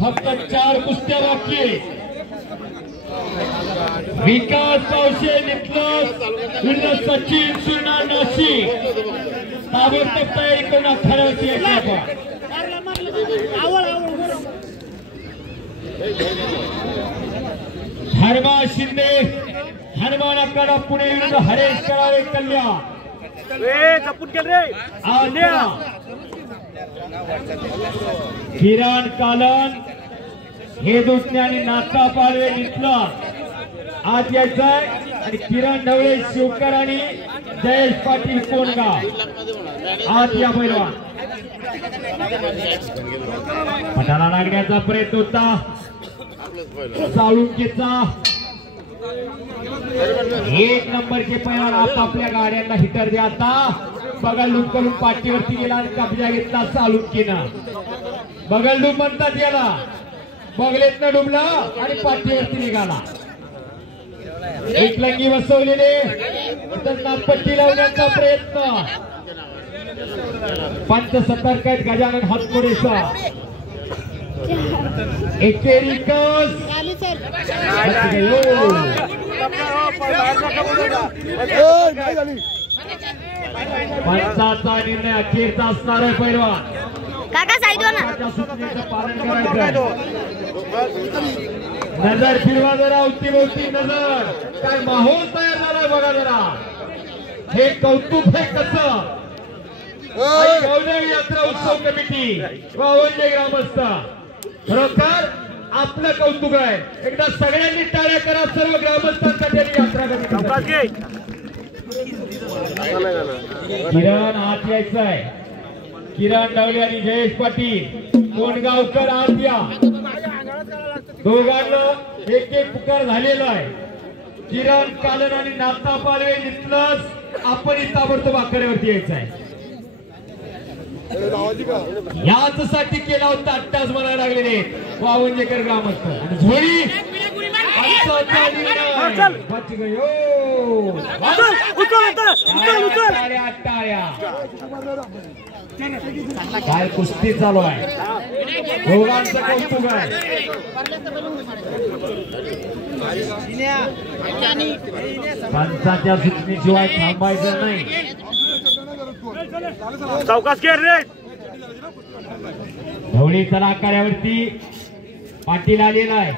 फक्त 4 कुस्त्या बाकी आहेत. विकास पावशे निखिल सचिन सुना नाशिक ताबडतोब तयारी करून आखाड्यावरती यायचं. धर्मा शिंदे हनुमान आखाडा पुणे विरुद्ध हरेश कराळे कल्याण. किरण कालन हे दुसरे आणि नाथा पाळवे निखिल आज यायचंय आणि किरण ढवळे शिवकर आणि जयेश पाटील कोणगाव आज या पैलवान. पटाला लागण्याचा प्रयत्न होता साळुंकेचा. 1 नंबरचे पैलवान आपापल्या गाड्यांना हिटर द्या. आता बगलडूब करून पाठीवरती गेला आणि कब्जा घेतला साळुंकेनं. बगलडूब म्हणतात याला. बगलेतनं डुबला आणि पाठीवरती निघाला. एक लंगी बसवलेले नागपट्टी लावण्याचा प्रयत्न. पंच सतर्क आहेत गजानन हातकोडेचा. एकेरिकस पंचाचा निर्णय अखेरचा असणार आहे. पैलवान सूचनेचं पालन करायचं. नजर फिरवा जरा अवतीभोवती नजर. काय माहोल तयार झालाय बघा जरा. हे कौतुक आहे कसं. गौरव यात्रा उत्सव कमिटी वावंजे ग्रामस्थ खरोखर आपलं कौतुक आहे. एकदा सगळ्यांनी टाळ्या करा सर्व ग्रामस्थांसाठी यात्रा कमिटी. किरण आत यायचं आहे. किरण ढवळे आणि जयेश पाटील कोणगावकर आत या. दोघांना एक पुकार झालेला आहे. किरण कालन आणि नाथा पालवे निखिलस आपण ताबडतोब आखाड्यावरती यायचं आहे. याच साठी केला होता अट्टास म्हणायला लागलेले वावंजेकर ग्रामस्थ. आणि झोळी काय कुस्ती चालू आहे. दोघांचं कौतुक आहे. पंचाच्या सूचनेशिवाय थांबायचं नाही. ढवळीचा आखाड्यावरती पाटील आलेला आहे.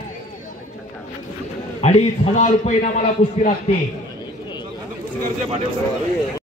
2,500 रुपये ना मला कुस्ती लागते.